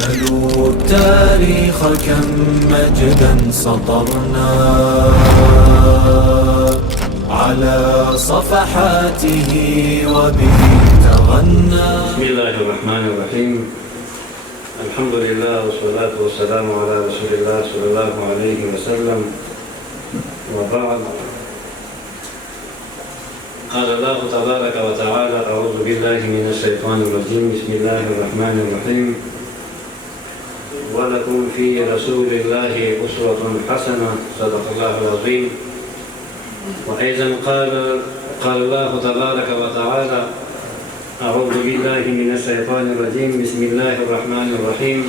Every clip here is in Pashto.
سلوا التاريخ كم مجدا سطرنا على صفحاته وبه تغنى. بسم الله الرحمن الرحيم. الحمد لله والصلاة والسلام على رسول الله صلى الله عليه وسلم، وبعد. قال الله تبارك وتعالى: أعوذ بالله من الشيطان الرجيم، بسم الله الرحمن الرحيم. ولكم في رسول الله أسوة حسنة، صدق الله العظيم. وأيضا قال الله تبارك وتعالى: أعوذ بالله من الشيطان الرجيم، بسم الله الرحمن الرحيم.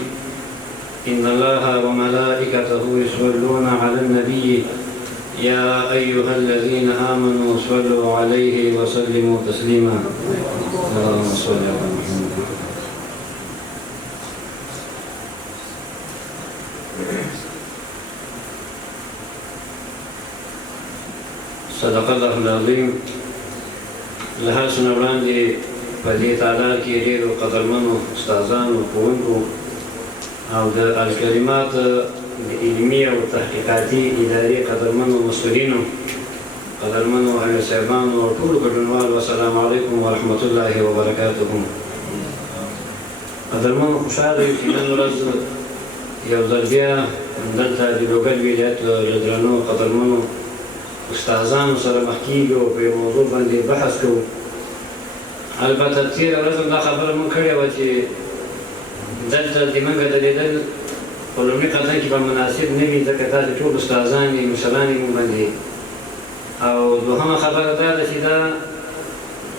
إن الله وملائكته يصلون على النبي يا أيها الذين آمنوا صلوا عليه وسلموا تسليما. اللهم صل على محمد. صدق الله العظيم. له هر څه نه وړاندې په دې تعداد کې ډېرو قدرمنو استادانو، ښوونکو او د الکلمات علمي او تحقیقاتي ادارې قدرمنو مسؤلینو، قدرمنو اهل صاحبانو او ټولو ګډونوالو، السلام علیکم ورحمة الله وبرکاته. قدرمنو، خوشحاله یو چې نن ورځ یو ځل بیا دلته د لوګر ولایت له درنو قدرمنو استادانو سره مخ کېږو او په یو موضوع باندې بحث کوو. البته تېره ورځ هم دا خبره مونږ کړې وه چې دلته د موږ د لیدل په لومړي قدم کې به مناسب نه وي، ځکه تاسې ټول استادان یې، مشران یې مونږ باندې. او دوهمه خبره دا ده چې دا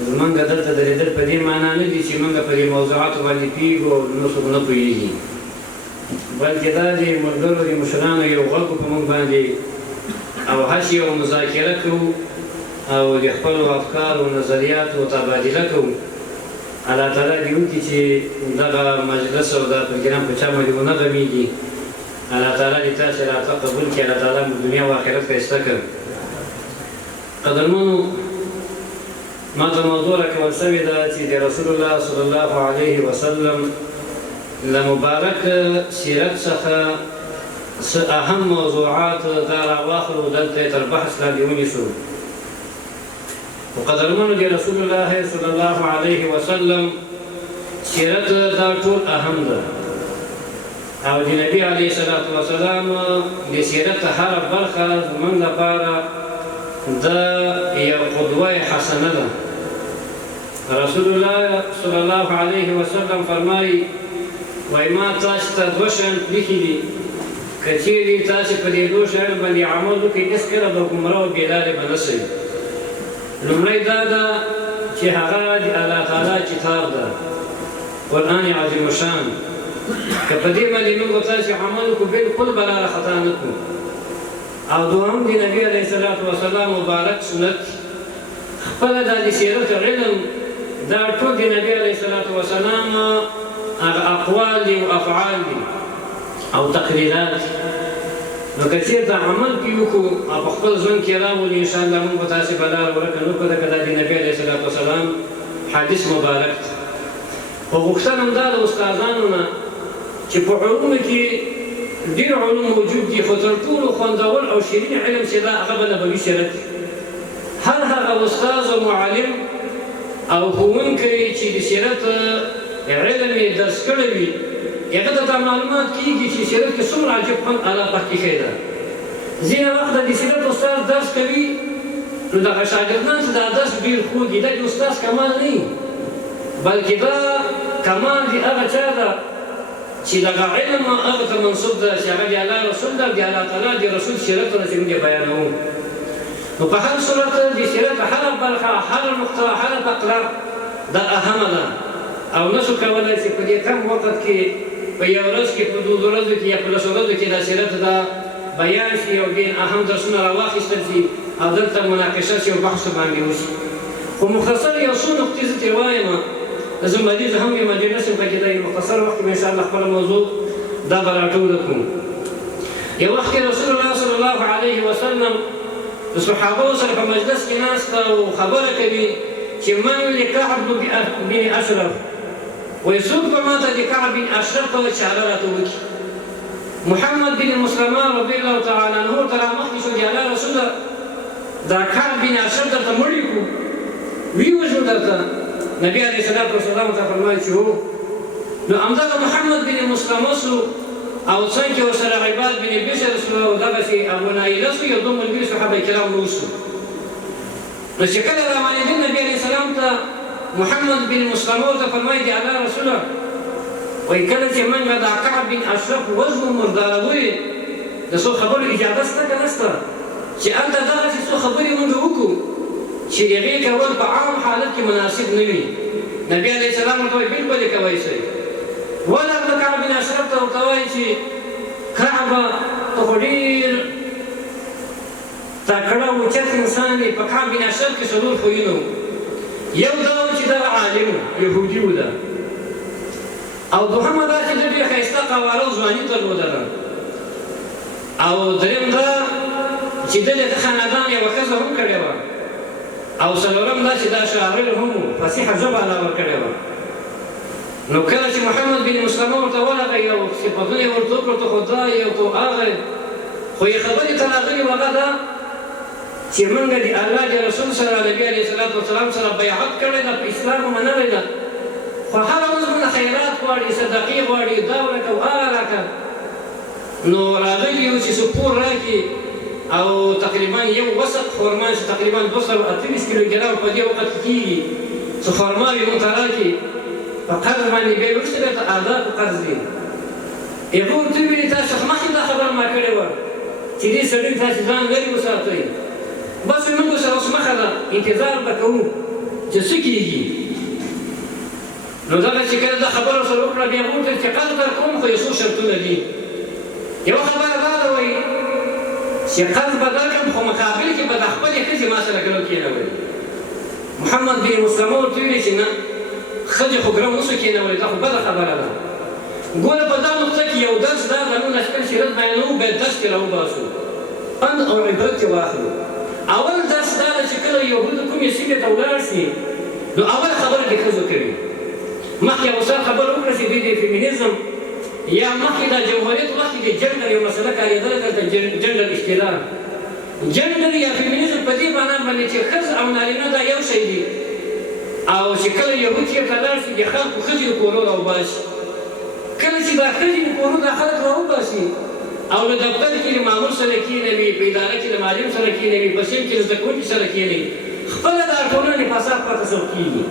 زمونږ دلته د لیدل په دې معنا نه دي چې مونږ په دې موضوعاتو باندې پوهېږو او نور څوک نه پوهېږي، بلکې دا د ملګرو د مشرانو یو غږ په مونږ باندې او هسې یو مذاکره کوو او د خپلو افکارو نظریاتو تبادله کوو. الله تعالی دې وکړي چې دغه مجلس او دا پروګرام په چا باندې ونه غمیږي. الله تعالی دې تاسې راته قبول کړي. الله تعالی مو دنیا او آخرت ښایسته کړي. قدرمنو، ما ته موضوع راکول شوې ده چې د رسول الله صلی الله علیه وسلم له مبارک سیرت څخه څه اهم موضوعات دا راواخلو، دلته یې تر بحث لاندې ونیسو. قدرمنو، د رسول الله صلی الله علیه وسلم سیرت دا ټول اهم ده، او د نبي علیه الصلاة وسلام د سیرت هره برخه زموږ لپاره دا یو قدوه حسنه ده. رسول الله صلی الله علیه وسلم فرمایي: وایي ما تاسو ته دوه شیان پرېښي دي، که چېرې تاسې په دې دوه شیانو باندې عمل وکړئ هېڅکله به ګمراه او بېلارې به نه شئ. لومړی دا ده چې هغه د الله تعالی کتاب ده، قرآن عظیم الشان. که په دې باندې موږ تاسې عمل وکړو بلکل به لاره خطا نه کړو. او دوهم د نبي علیه الصلاة وسلام مبارک سنت، خپله دا د سیرت علم دا ټول د نبي علیه الصلاة وسلام هغه اقوال دي او افعال دي او تقریرات. نو که چېرته عمل پرې وکړو او په خپل ژوند کې راولو، انشاءالله موږ به تاسې په لاره ورکه نه کړو، ځکه دا د نبي علیه الصلاة وسلام حدیث مبارک دی. خو غوښتنه هم دا د استادانو نه چې په علومو کې ډېر علوم موجود دي، خو تر ټولو خوندور او شیرین علم چې دا هغه به نبوي سیرت دی. هر هغه استاد او معلم او ښوونکی چې د سیرت علم یې درس کړی وي، هغه ته دا معلومات کېږي چې سیرت کې څومره عجیب خوند الله پاک ایښی ده. ځینې وخت د سیرت استاد درس کوي، نو دغه شاګردان چې دا درس ډېر خوږي، دا د استاد کمال نه وي، بلکې دا کمال د هغه چا ده چې دغه علم هغه ته منسوب ده چې هغه د الله رسول ده، د الله تعالی د رسول سیرتونه چې موږ یې بیانوو. نو په هر صورت د سیرت هره برخه، هره نقطه، هره فقره دا اهمه ده، او نشو کولی چې په دې کم وخت کې په یو ورځ کې، په 2 ورځو کې یا په 10 ورځو کې دا سیرت دا بیان شي او ډېر اهم درسونه راواخیستل شي او دلته مناقشه شي او بحث باندې وشي. خو مختصر یو څو نقطې زه ترې وایم، زه مریض هم یم، ډېر نشم پکې دی، مختصر وخت کې به انشاءالله خپله موضوع دا به راټوله کړو. یو وخت کې رسول الله صلی الله علیه وسلم د صحابو سره په مجلس کې ناسته او خبره کوي چې من لکعب بن اشرف، وایي څوک به ماته د کعب بن اشرف چاره راته وکړي. محمد بن مسلمه رضی الله تعالی عنه ته رامخکې شو چې الله رسوله دا کعب بن اشرف درته مړی کړو، ویوژنو درته. نبي علیه السلام ته فرمایي چې هو. نو همدغه محمد بن مسلمه سو او څنګه ورسره عباد بن بشر سو او دغسې ابو نایله سو، یو دوه ملګري صحابه کرام نور سو. نو چې کله روانېدل نبي علیه السلام ته محمد بن مسلمه ورته فرمایي چې الله رسوله وایي کله چې موږ دا کعب بن اشرف وژنو مرداروي د څو خبرو اجازه شته که نشته چې هلته دغسې څو خبرې موږ وکړو چې د هغې کول په عام حالت کې مناسب نه وي. نبي علیه السلام ورته وایي بلکل یې کوی شئ. ولغله کعب بن اشرف ته ورته وایي چې کعبه ته خو ډېر تکړه اوچت انسان دی. په کعب بن اشرف کې څلور خویونه وو. یو دا و چې دا عالم یهودي و ده، او دوهمه دا چې ده ډېر ښایسته قواره ځواني درلودله، او درېم دا چې ده د خاندان یوه ښځه هم کړې وه، او څلورم دا چې دا شاعر هم و، فصیحه ژبه الله ورکړې وه. نو کله چې محمد بن مسلمه ورته ورغی او صفتونه یې ورته وکړل ته خو دا یو تو هغه، خو یې خبرې ته راغلې وه هغه دا چې موږ د الله د رسول سره نبي علیه الصلاة والسلام سره بیعت کړې ده، په اسلام منلې ده، خو هره ورځ مونږ خیرات غواړي، صدقې غواړي، دا ورکه او هغه راکړه. نو راغلي یو چې څه پور راکړي او تقریبا یو وسق خرما چې تقریبا 228 کیلوګرام په دې وخت کې کېږي، څه خرما یې مونږ ته راکړي په قرض باندې، بیا یې وروسته بېرته ادا په قرض دي. هغه ورته وویلې تاسو مخکې دا خبره ما کړې وه چې دې سړي تاسې ځان لرې وساتئ، بس موږ سره اوس مخه ده انتظار به کوو چې څه کېږي. نو دغه چې کله دا خبره سره وکړه بیا هغه ورته چې قرض درکوم خو یو څو شرطونه دي. یوه خبره دا ده وایي چې قرض به درکړم خو مقابل کې به د خپلې ښځې ما سره ګرو کېنولې. محمد بن مسلمه ورته ویلې چې نه ښځې خو ګرم نسو کېنولې، دا خو بده خبره ده. ګوره په دا نقطه کې یو درس دا ده، موږ خپل سیرت بیانوو باید درس کې راوباسو، پند او عبرت یې واخلو. اول درس دا ده چې کله یهودو کومې سیمې ته ولاړ شي نو اول خبره د ښځو کوي. مخکې یو څه خبره وکړه چې دوی د فیمینیزم یا مخکې د جمهوریت وخت کې د جنډر یو مسله کارېدله، دلته جنډر اختلاف، جنډر یا فیمینیزم په دې معنا باندې چې ښځه او نارینه دا یو شی دي، او چې کله یهود چېرته لاړ شي د خلکو ښځې د کورو راوباسي. کله چې دا ښځې د کورو دا خلک راوباسي او له دفتر کې له مامور سره کېنوي، په اداره کې له معلم سره کېنوي، په صنف کې له زده کوونکي سره کېنوي، خپله دا ټولنې فساد پرته څوک کېږي.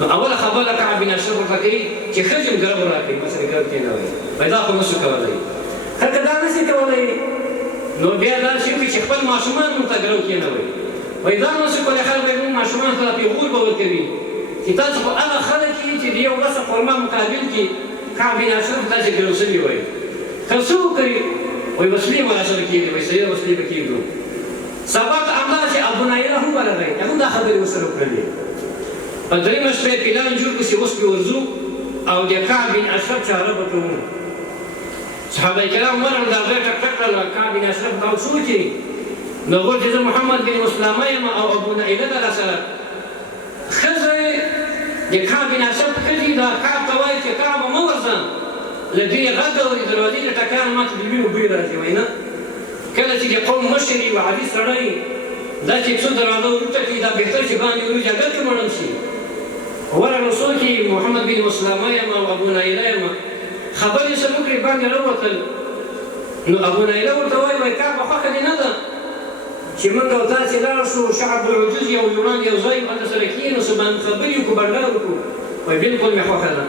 نو اوله خبره کعب بن اشرف ورته کوي چې ښځې هم ګرم راکړي، ما سره ګرم کېنوئ. وایي دا خو نسو کولی، خلک دا نسي کولی، نو بیا دا شي وکړي چې خپل ماشومان موږ ته ګرم کېنوئ. وایي دا نسو کولی، خلک به موږ ماشومان ته پیغور به ورکوي چې تاسو خو هغه خلک یې چې د یو وسه خرما مقابل کې کعب بن اشرف تاسې ګرم شوي وایي. که څه وکړي وایي وسلې به راسره کېږي، وایي صحیح وسلې به کېږدو. سبا ته همدغسې ابو نایله هم ورغی، هغه هم دا خبرې ورسره وکړلې. په درېیمه شپه یې پلان جوړ کړو چې اوس پرې ورځو او د کعب بن اشرف چاره به کوو. صحابه کرام ورغلل، دا ځای ټک ټک کړل، کعب بن اشرف دا څه وکړي؟ نو وویل چې زه محمد بن مسلمه یم او ابو نایله ده راسره. ښځه یې د کعب بن اشرف ښځې دا کعب ته وایي چې کعبه مه ورځه، له دې غږ او د دروازې له ټکان ماته د وینو بوی راځي. وایي نه، کله چې د قوم مشر وي وعادي سړی دا چې څو دروازه وروټکي دا بهتر چې باندې ورو جګړه کې مړم شي. ورغلو څوک یې محمد بن مسلمه یم او ابو نایله یم، خبرې سره وکړې باندې راووتل. نو ابو نایله ورته وایي وایي کعبه خوښه دې نه ده چې موږ او تاسې لاړ شو شعب العجوز یو یونان یو ځای هلته سره کېنوسو باندې خبرې وکړو بنډار وکړو. وایي بلکل مې خوښه ده.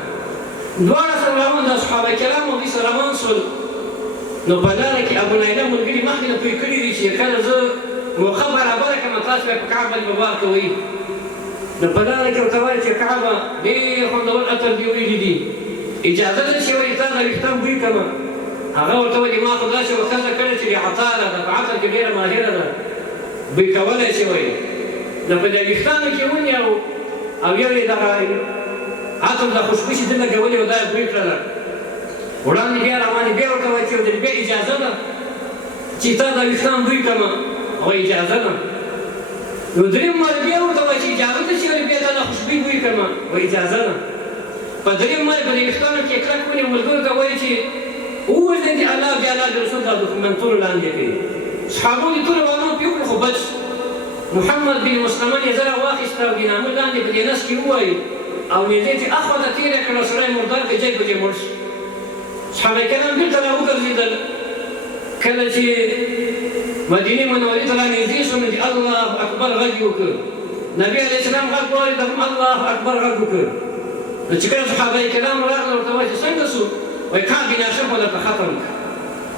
دواړه سره روان د صحابه کرامو دوی سره روان شول. نو په لاره کې ابو نایله ملګري مخکې نه پوه کړي دي چې کله زه موقع برابره کړم تاسو به په کعبه باندې بار کوئ. نو په لاره کې ورته وایي چې کعبه ډېر خوندور عطر دې ویلي دي، اجازه ده چې وایي تا د ویښتان بوی کړمه. هغه ورته وایي ما خو داسې یوه ښځه کړې چې عطاره ده، په عطر کې ډېره ماهره ده، بوی کولی شي. وایي نو په دې ویښتانو کې ونیو او یو یې دغه عطر د خوشبو چې ده لګولې وه دا یې بوی کړله. وړاندې بیا روانې بیا ورته وایي چې بیا اجازه ده چې تا د ویښتان بوی کړمه. وایي اجازه ده. نو درېیم وار بیا ورته وایي چې اجازه ده چې بیا تا د خوشبوی بوی کړمه. وایي اجازه ده. په درېیم مال په دې ویښتانو کې کلک ونیو ملګرو ته وایي چې ووژنئ د الله د الله د رسول دا دښمن ټول لاندې کړي صحابو دې ټول روانو پې وکړو خو بچ محمد بن مسلمه یې زه راواخېسته او د نامه لاندې په دې نس کې ووایي او نیزې چې اخواته تېره کړه سړی مردار دی ځای په دې مړ شي صحابه کرام بېرته را وګرځېدل کله چې مدینې منورې ته را نږدې شو نو د الله اکبر غږ یې وکړ نبي علیه السلام غږ واورېد هم الله اکبر غږ وکړ نو چې کله صحابه کرام راغله ورته وایي چې څنګه سو وایي کعب بن اشرف خو درته ختم کړ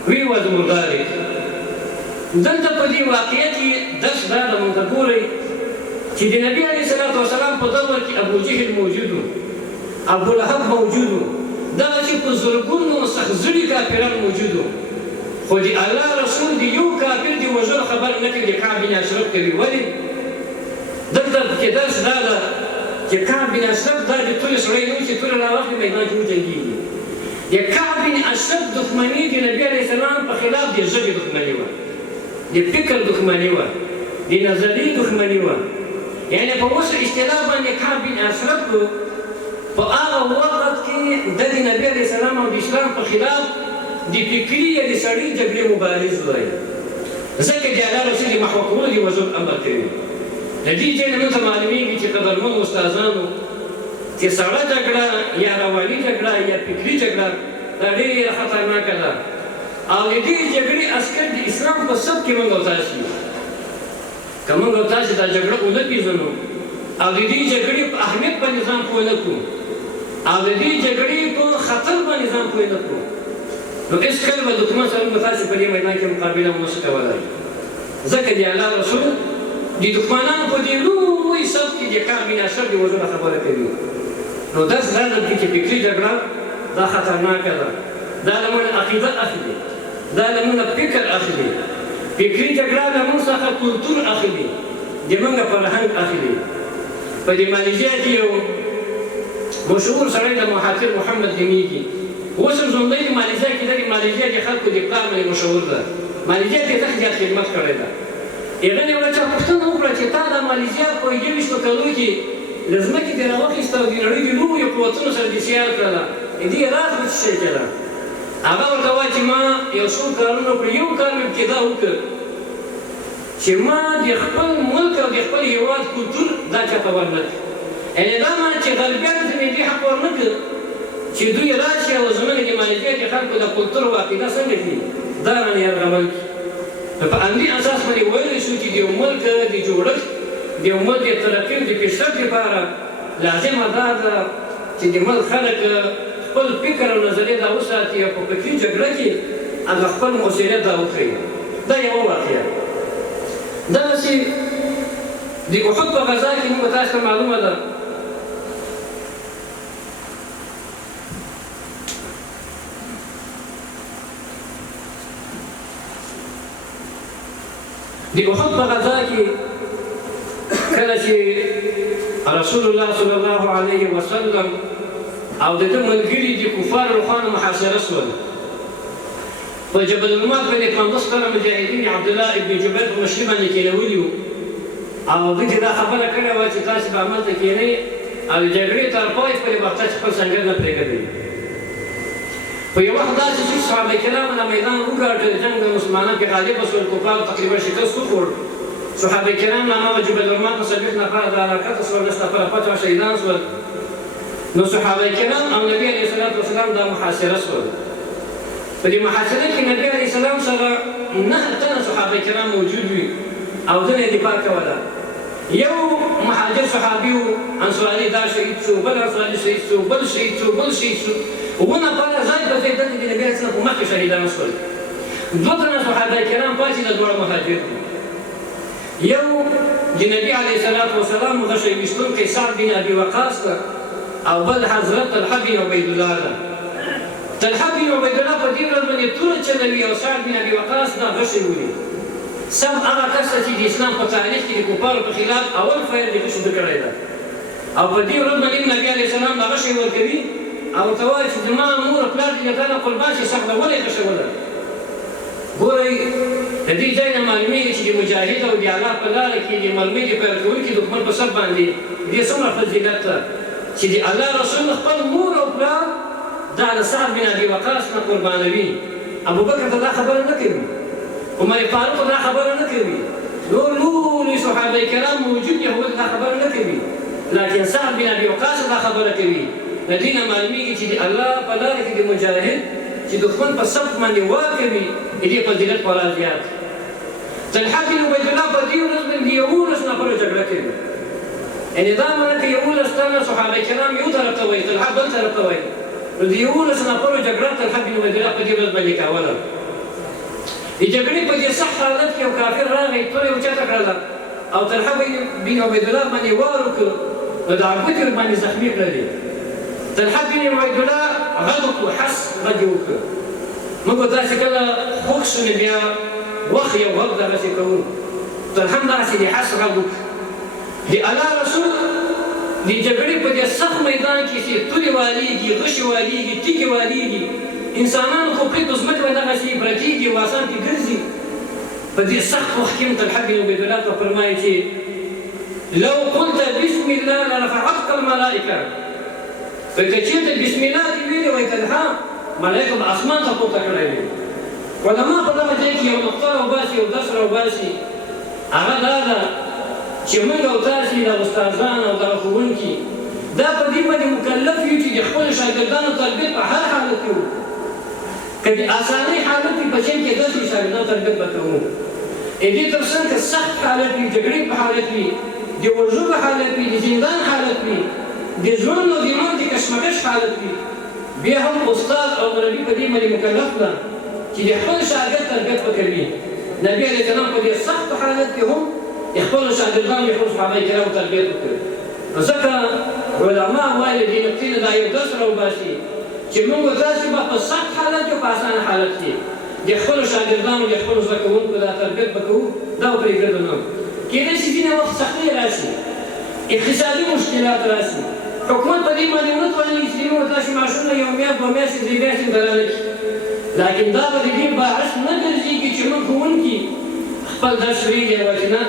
ویې ویل مردار یې دلته په دې واقعه کې درس دا ده مونږ ته ګورئ چې د نبي علیه السلام په دور کې ابوجهل موجود و ابولهب موجود و دغه چې په زرګونو سخزړي کافران موجود و خو د الله رسول د یو کافر د وژلو خبر نه کوي د کعب بن اشرف کوي ولې دلته کې درس دا ده چې کعب بن اشرف دا د ټولې سړی نه و چې ټوله راواخلي میدان کې وجنګېږي د کعب بن اشرف دښمني د نبي علیه السلام په خلاف د ژبې دښمني وه د فکر دښمني وه د نظریې دښمني وه یعنې په اوس اصطلاح باندې کعب بن اشرف په هغه وخت کې د نبي علیه السلام او د اسلام په خلاف د فکري یا د سړي جګړې مبارز وایي ځکه د الله رسول د محو کولو د وژلو امر کوي د دې ځای نه موږ ته معلومېږي چې قدرمنو استادانو چې سړه جګړه یا رواني جګړه یا فکري جګړه دا ډېره خطرناکه ده او د دې جګړې عسکر د اسلام په صف کې موږ او تاسو یو که موږ او تاسو دا جګړه ونه پېژنو او د دې جګړې په اهمیت باندې ځان پوه نه کړو او د دې جګړې په خطر باندې ځان پوه نه کړو نو هېڅکله به دښمن سره موږ تاسې په دې میدان کې مقابله ونشو کولی ځکه د الله رسول د دښمنانو په دې لوی صف کې د کعب بن اشرف د وژلو خبره کوي نو درس دا ده چې فکري جګړه دا خطرناکه ده دا له موږ عقیده اخلي دا له موږ فکر اخلي فکري جګړه له موږ څخه کلتور اخلي د موږ فرهنګ اخلي په دې مالیزیا کې یو مشهور سړی د مهاتیر محمد نومیږي اوس هم ژوندی د مالیزیا کې د مالیزیا د خلکو د پلار باندې مشهور ده مالیزیا کې ډېر زیات خدمت کړی ده هغه نه یو چا پوښتنه وکړه چې تا د مالیزیا په 21 کلو کې له ځمکې دې راواخیسته او د نړۍ د لویو قوتونو سره دې سیال کړله دې راز به څه شی کړه هغه ورته وایي چې ما یو څو کارونه وکړل یو کار مې ابتدا وکړ چې ما د خپل ملک او د خپل هېواد کلتور دا چاته ورنه کړ یعنې دا معنی چې غربیانو ته مې دې حق ورنه کړ چې دوی راشي او زموږ د مالیزیا د خلکو د کلتور او عقیده څنګه کړي دا رانه یرغمل کړي په همدې اساس باندې ویلی شو چې د یو ملک د جوړښت د یو ملک د ترقي او د پیشرفت لپاره لازمه دا ده چې د ملک خلک خپل فکر او نظریه دا وساتي او په فکري جګړه کې هغه خپل مسؤلیت دا وښیي دا یوه واقعه دغسې د احد په غزا کې موږ تاسو ته معلومه ده د احد په غزا کې کله چې رسول الله صلی الله علیه وسلم او د ده ملګري د کفارو له خوا نه محاصره شول په جبل الموت باندې 50 تنه مجاهدین عبدالله ابن جبیر په مشري باندې کېنولي وو او دوی ته دا خبره کړې وه چې تاسې به هملته کېنئ او د جګړې تر پای پورې به تاسې خپل سنګر نه پرېږدئ په یو وخت داسې چې صحابه کرام د میدان وګاټه د جنګ د مسلمانانو کې غالبه شول کفارو تقریبا شکست وخوړ صحابه کرام له هماغه جبل الموت نه 40 نفره د هلاکته شول 10 نفره پاتې شهیدان شول نو صحابه کرام او نبي علیه السلام دا محاصره شول په دې محاصره کې نبي علیه السلام سره 9 تنه صحابه کرام موجود وي او دنه یې دفاع کوله یو مهاجر صحابي و انصاري دا شهید شو بل انصاري شهید شو بل شهید شو بل شهید شو ونه پاره ځای په ځای دلته د نبي علیه السلام په مخکې شهیدان شول 2 تنه صحابه کرام پاتې د دواړو مهاجر یو د نبي علیه السلام غشی ویشتونکی سعد بن ابي وقاص ده او بل حضرت طلحه بن عبید الله ده طلحه بن عبید الله په دې ورځ باندې توره چلوي او سعد بن ابي وقاص دا غشی ولي سم هغه کس چې د اسلام په تاریخ کې د کفارو په خلاف اول فعل د غشو ده کړی ده او په دې ورځ باندې نبي علیه السلام دا غشی ورکوي او ته وایي چې زما مور پلار دې تا نه قربان شي سخته ولې غشوله ګورئ د دې ځای نه معلومېږي چې د مجاهد او د الله په لاره کې د مرمۍ د پیل کوونکي دښمن په سر باندې دې څومره فضیلت ده چې د الله رسول خپل مور او پلار دا د سعد بن ابي وقاص نه قربانوي. ابوبکر ته دا خبره نه کوي، عمر فاروق دا خبره نه کوي، نور صحابه کرام موجود دي هغوی دا خبره نه کوي، لکن سعد بن ابي وقاص دا خبره کوي. د دې نه معلومیږي چې د الله په لاره کې د مجاهد چې دښمن په صف باندې وار کوي د دې فضیلت خورا زیات. طلحه بن عبید الله په دې ورځ باندې 11 نفرو جګړه کوي، یعنې دا معنی که 11 تنه صحابه کرام یو طرف ته وایي، طلحه بل طرف ته وایي، نو د 11 نفرو جګړه طلحه بن عبید الله په دې ورځ باندې کوله. د جګړې په دې سخت حالت کې یو کافر راغی، توره یې اوچته کړله او طلحه بن عبید الله باندې وار وکړ، نو د ګوتې ورباندې زخمي کړلې. طلحه بن عبید الله غږ وکړو، حس غږ یې وکړ. موږ به داسې کله خوږ شو نو بیا وخت یو غږ دغسې کوو. طلحه هم دغسې د حس غږ وکړ. د الله رسول د جګړې په دې سخت میدان کې چې تورې والېږي، غشې والېږي، تیږې والېږي، انسانان خو پرې په ځمکه باندې دغسې پرتېږي او آسان کې ګرځي. په دې سخت وخت کې هم طلحه بن عبید الله ته فرمایي چې لو قلت بسم الله لرفعتك الملائکه، وایي که چېرته بسم الله دې ویلې وایي طلحه ملایکو به اسمان ته پورته کړی وي. علما په دغه ځای کې یو نقطه راوباسي، یو درس راوباسي، هغه دا ده چې موږ او تاسې د استادان او دغه ښوونکي دا په دې باندې مکلف یو چې د خپلو شاګردانو تربیت په هر حالت کې وکړو. که د اسانۍ حالت وي په چین کې داسې شاګردانو تربیت به کوو. دې تر څنګ که سخت حالت وي، جګړې په حالت وي، د وژلو حالت وي، د زندان حالت وي، د ژوند او د مرګ د کشمکش حالت وي، بیا هم استاد او مربي په دې باندې مکلف ده چې د خپل شاګرد تربیت وکوي. نبي علیه السلام په دې سخت حالت کې هم د خپلو شاګردانو د خپلو صحابه کرامو تربیت وکړي. نو ځکه علما وایي دې نقطې نه دا یو درس راوباسي چې موږ تاسې به په سخت حالت کې او په اسانه حالت کې د خپلو شاګردانو د خپلو زده کوونکو دا تربیت به کوو، دا به پرېږدو نه. کېدای شي ځینې وخت سختۍ راشي، اقتصادي مشکلات راشي، حکومت په دې باندې ونه توانېږي چې موږ تاسې معاشونه یو میاشت دوه میاشتې درې میاشتې درانه کړي، لکن دا به د دې باعث نه ګرځېږي چې موږ ښوونکي خپل درس پرېږدي او چې نه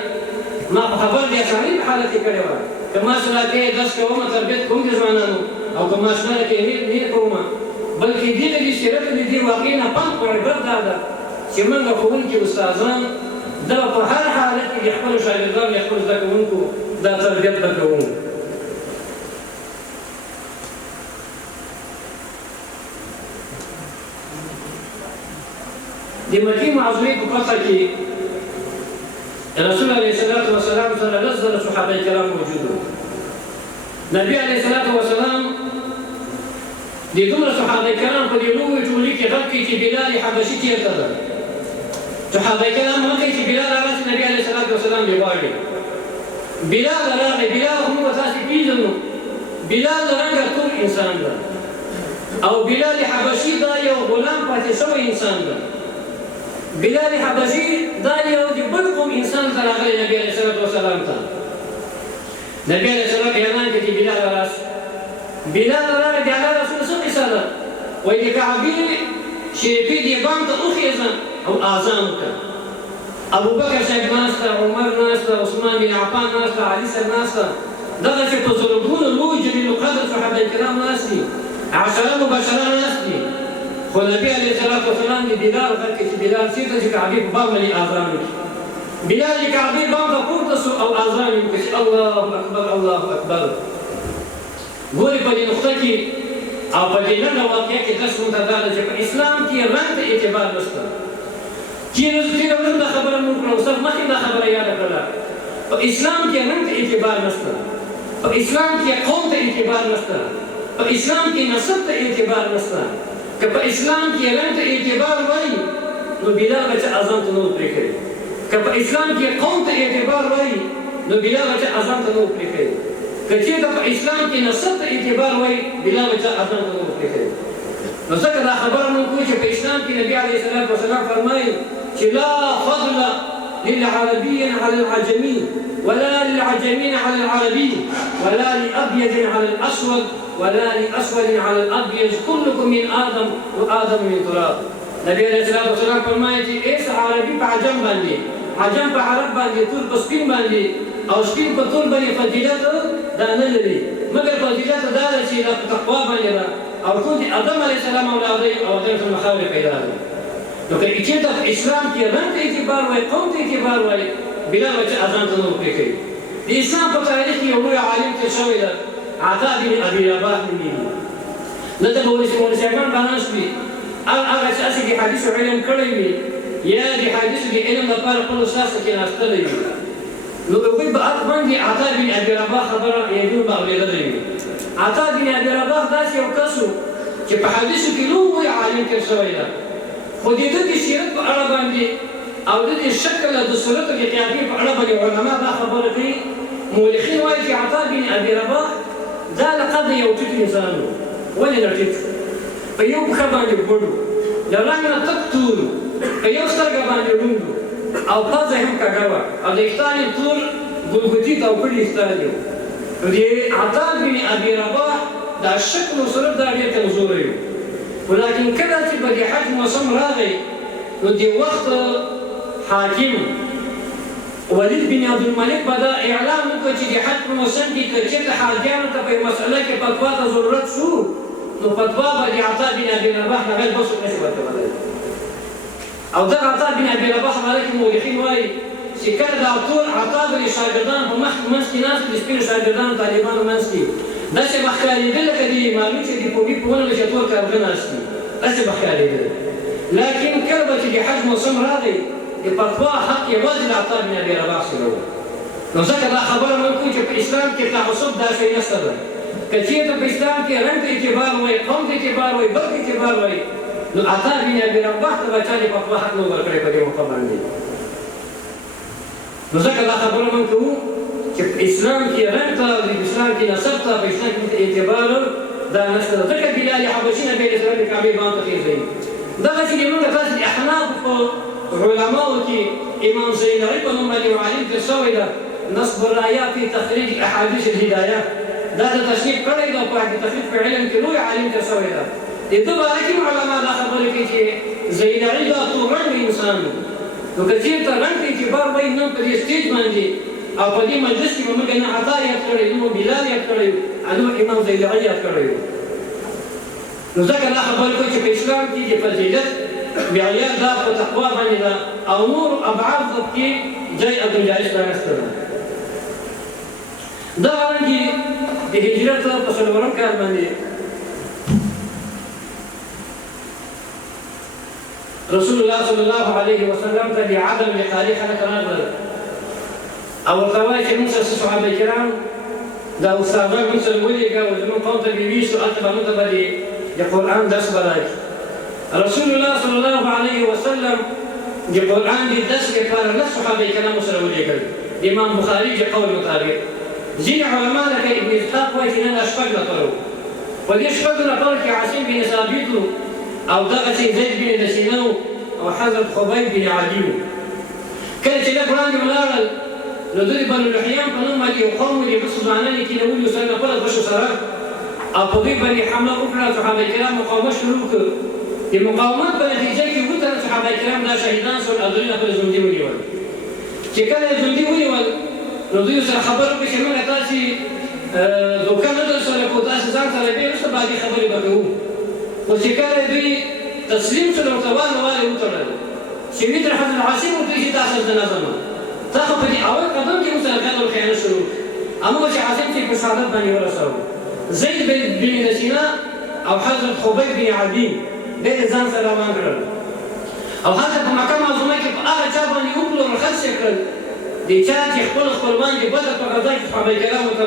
ما په خبر د اسانۍ په حالت کې کړې وه، که ما سلاکۍ درس کومه تربیت کوم د ځوانانو او که ما سلاکۍ نه کومه، بلکې دې د سیرت د دې واقعې نه پند په عبرت دا ده چې موږ ښوونکي استادان دا په هر حالت کې د خپلو شاګردانو د خپلو زده کوونکو دا تربیت به کوو. د مکې معظمې په فتحه کې رسول علیه السلام سره 10 صحابه کرام موجود وو. نبي علیه السلام د دومره صحابه کرام په دې لویې ټولۍ کې غږ کوي چې بلال حبشي چېرته ده. صحابه کرام غږ کوي چې بلال راشي، نبي علیه السلام یې غواړي. بلال راغی، بلال خو موږ تاسې پېژنو، بلال د رنګه تور انسان ده او بلال حبشي دا یو غلام پاتې شوی انسان ده. بلال حبشي دا یو د بل قوم انسان ته راغلی نبي علیه السلام ته. نبي علیه السلام اعلان کړي چې بلال راشي. بلال راغی، د الله رسول څه قصه ده؟ وایي د کعبې شریفې دې بام ته وخېژه او اذان وکړه. ابوبکر صاحب ناسته، عمر ناسته، عثمان بن عفان ناسته، علي صاحب ناسته، دغسې په زرګونو لوی جلیل القدر صحابه کرام ناست دي، عشره مبشره ناست دي. خو نبي علیه السلام د بلال غږ کړي چې بلال چېرته چې کعبې په بام باندې اذان وکړي. بلال د کعبې بام ته پورته سو او اذان یې وکړي چې الله اکبر الله اکبر. ګورې په دې نقطه کې او په دې لنډه واقعه کې درس مونږ ته دا ده چې په اسلام کې رنګ ته اعتبار نشته. تېره ورځ دا خبره مونږ کړه، استاد مخکې دا خبره یاده کړله. په اسلام کې رنګ ته اعتبار نشته، په اسلام کې قوم ته اعتبار نشته، په اسلام کې نسب ته اعتبار نشته. که په اسلام کې رنګ ته اعتبار وایي نو بلال به چې اذان ته نه و پرېښی. که په اسلام کې قوم ته اعتبار وایي نو بلال به چې اذان ته نه و پرېښی. که چېرته په اسلام کې نسب ته اعتبار وایي بلال به چې اذان ته نه و پرېښی. نو ځکه دا خبره مونږ کوو چې په اسلام کې نبي علیه السلام فرمایي چې لا فضل للعربي على العجمي ولا للعجمين على العربي ولا لأبيض على الأسود ولا لأسود على الأبيض كلكم من آدم وآدم من تراب. نبي علیه السلام فرمایي چې ایس عربي په عجم باندې، عجم په عرب باندې، تور په سپین باندې او سپین په تور باندې فضیلت دا نه لري. مګر فضیلت دا ده چې دا په تقوا باندې ده او ټول د آدم علیه السلام اولادۍ او آدم ته خاورې پیدا ده. نو که چېرته په اسلام کې رنګ ته اعتبار وایي، قوم ته اعتبار وایي، بلا وجه اذان ته نه ورپرېږي. د اسلام په تاریخ کې یو لوی عالم تېر شوی ده، عطا بن ابي رباح نومېږي. دلته به ولسیان به ناست وي، هغه چې هسې د حدیثو علم کړی وي یا د حدیثو د علم لپاره خپل استاد ته کېناستلی وي، نو هغوی به حق باندې عطا بن ابي رباح خبره یعنې به اورېدلی وي. عطا بن ابي رباح داسې یو کس و چې په حدیثو کې لوی عالم تېر شوی ده، خو د ده د سیرت په اړه باندې او د دې شکل د صورت او د قیافې په اړه باندې علما دا خبره کوي. مورخین وایي چې عطا بن ابي رباح دا لقب د یو ټیټ انسان و. ولې دا ټیټ؟ په یو پښه باندې ګوډ و، د رنګ نه تک تور و، په یو سترګه باندې ړوند و او پزه هم کږه وه او د ویښتان یې ټول ګلګوتي تو کړي ویښتان یې و. نو د عطا بن ابي رباح دا شکل و صورت دا ډېر کمزوری و. ولیکن کله چې به د حج موسم راغی نو د وخت حاکم ولید بن عبدالملک به دا اعلان وکړ چې د حج په موسم کې که چېرته حاجیانو ته په مسئله کې فتوا ته ضرورت شو نو فتوا به د عطا بن ابي رباح نه غیر بل څوک نشي ورکولی. او دغه عطا بن ابي رباح باره کې مورخین وایي چې کله دا ټول عطا به د شاګردانو په منځ کې ناست د سپینو شاګردانو طالبانو منځ کې داسې به ښکارېده لکه د معلوم چې د پوهې په ونه به چې ټول کارغه ناست دي، داسې به ښکارېده. لیکن کله به چې د حج موسم راغی د فتوا حق یوازې د عطا بن ابي رباح سره و. نو ځکه دا خبره موږ کوو چې په اسلام کې تعصب دا شی نشته ده. که چېرته په اسلام کې رنګ ته اعتبار وایي، قوم ته اعتبار وایي، بل ته اعتبار وایي، نو عطا بن ابي رباح ته به چا د فتوا حق نه ورکړی په دې موقع باندې. نو ځکه دا خبره موږ کوو چې په اسلام کې رنګ ته او د اسلام کې نسب ته په اسلام کې اعتبار دا نشته ده. ځکه بلال حبشي نبي علیه السلام د کعبې بام ته خېږي. دغسې د موږ تاسې د احنافو په علماو کې امام زینعي په نوم باندې عالم تېر شوی ده، نصب الرايه في تخريج احاديث الهدايه، دا د تصنیف کړی ده په تخریج په علم کې لوی عالم تېر شوی ده. د ده باره کې علما دا خبرې کوي چې زینعي دا توررنګ انسان و. نو که چېرته رنګ ته اعتبار وایي نن په دې سټیج باندې او په دې مجلس کې به موږ نه عطا یاد کړی نه بلال یاد کړی نه امام زینعي یاد کړی. نو ځکه دا خبرې کوي چې په اسلام کې د فضیلت معیار دا په تقوا باندې ده او نور ابعاد کې ځای او گنجایش رانسته ده. دغرانګې د هجرت په څلورم کال باندې رسول الله صلی الله علیه وسلم ته د عدم لقاري خلک راغلل او ورته وایي چې موږ سره صحابه کرام دا استادان موږ سره ولېږه او زموږ قوم ته بېویسو هلته به موږ ته به د قرآن درس به راکړي. رسول الله صلی الله علیه وسلم د قرآن د درس لپاره لس صحابه کرامو سره ولېږل د امام بخاري د قول مطابق. ځینې علما لکه ابن اسحاق وایي چې نه شپږ نفره وو. په دې شپږو نفرو کې عاصم بن ثابت و او دغسې زید بن دسینه او حضرت خبیب بن عدي و. کله چې لږ وړاندې ولاړل نو دوی بنو لحیان په نوم باندې یو قوم و د غصو ځوانان یې کېنولي وو سره خپله غشو سره او په دوی باندې حمله وکړه. صحابه کرام مقاومت شروع کړ. د مقاومت په نتیجه کې اووه تنه صحابه کرام دا شهیدان شول او دوی خپل ژوندي ونیول. چې کله یې ژوندي ونیول نو دوی سره خبره وکړه چې موږ تاسې دوکه نه درسره کړو، تاسې ځان سره بیا وروسته باقي خبرې به کوو. خو چې کله دوی تسلیم شول ورته والې وتړل چې وي تر حضرت عاصم ورته چې تا سره د نظم تا خو په دې اول قدم کې ورسره قتل خیانت شروع همغه چې عاصم چې په شهادت باندې ورسوه. زید بن دسینه او حضرت خبیب بن عدي بیا یې ځان سره روان کړل او هلته په مکه معظمه کې په هغه چا باندې وکړو رخص یې کړل د چا چې خپل خپلوان د بدر په غزا کې صحابه کرامو ته